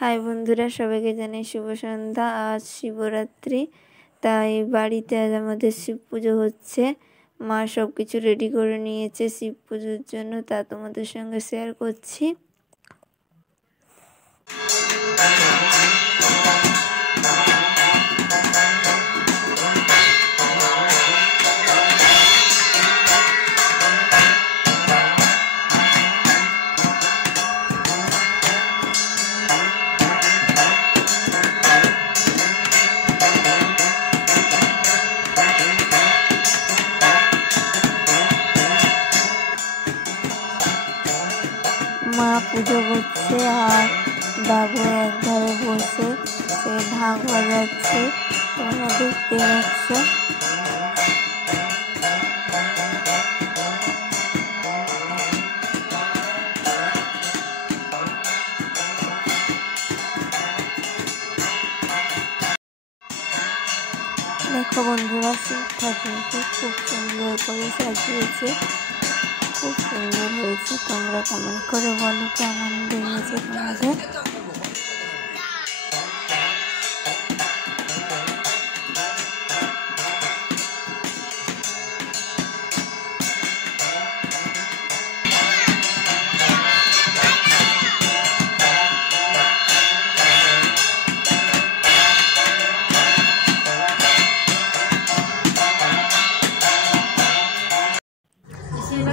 High বন্ধুরা, সবাইকে জানাই শুভ সন্ধ্যা। আজ শিবরাত্রি, তাই বাড়িতে আজ আমাদের শিব পুজো হচ্ছে। মা সব কিছু রেডি করে নিয়েছে শিব পুজোর জন্য, তা তোমাদের সঙ্গে শেয়ার করছি। মা পুজো করছে আর বাবু একধারে বসে সে ঢাক বাজাচ্ছে, তোমরা দেখতে পাচ্ছ। দেখো বন্ধুরা, শিব ঠাকুরকে খুব সুন্দর করে সাজিয়েছে, খুব সুন্দর হয়েছে। তোমরা কমেন্ট করে বলো কেমন লেগেছে তোমাদের।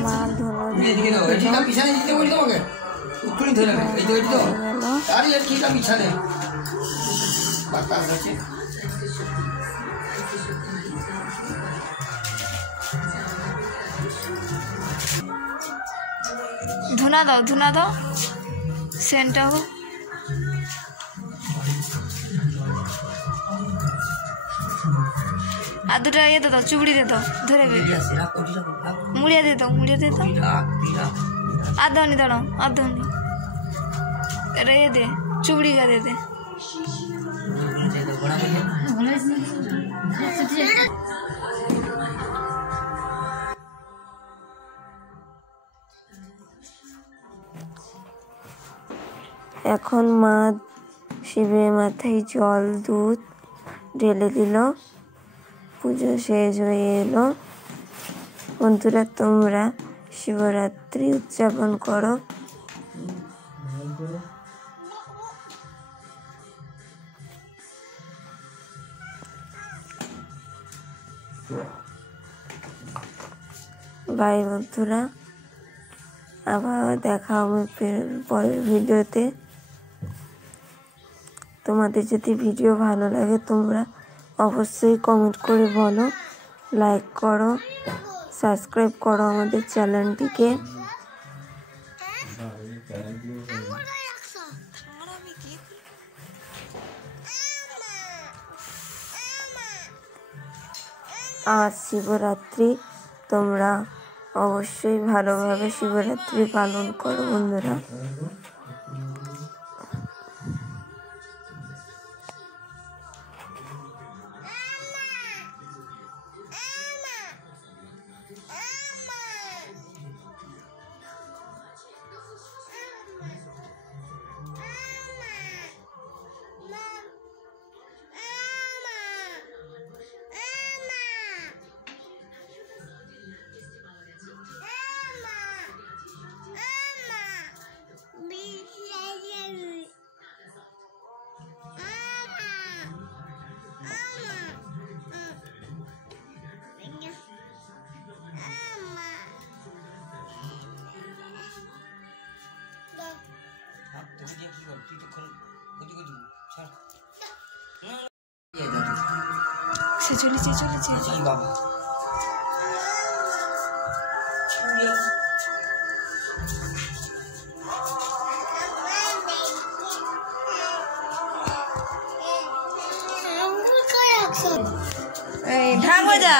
মা ধুনা দাও সেন্টটা হোক। আর দুটা ইয়ে দাও, চুবড়ি দিয়ে দাও, ধরে মুড়িয়ে দিয়ে দাও, আর দাওনি, দাঁড়াও, আর দাওনি, এটা ইয়ে দে, চুবড়ি গা দিয়ে দে। এখন মা শিবের মাথায় জল দুধ ঢেলে দিল, পুজো শেষ হয়ে এলো। বন্ধুরা, তোমরা শিবরাত্রি উদযাপন করো। বাই বন্ধুরা, আবার দেখা হবে পরের ভিডিওতে। তোমাদের যদি ভিডিও ভালো লাগে তোমরা অবশ্যই কমেন্ট করে বলো, লাইক করো, সাবস্ক্রাইব করো আমাদের চ্যানেলটিকে। আজ শিবরাত্রি, তোমরা অবশ্যই ভালোভাবে শিবরাত্রি পালন করো বন্ধুরা। সে চলেছে বাবা। ঢাক বাজা।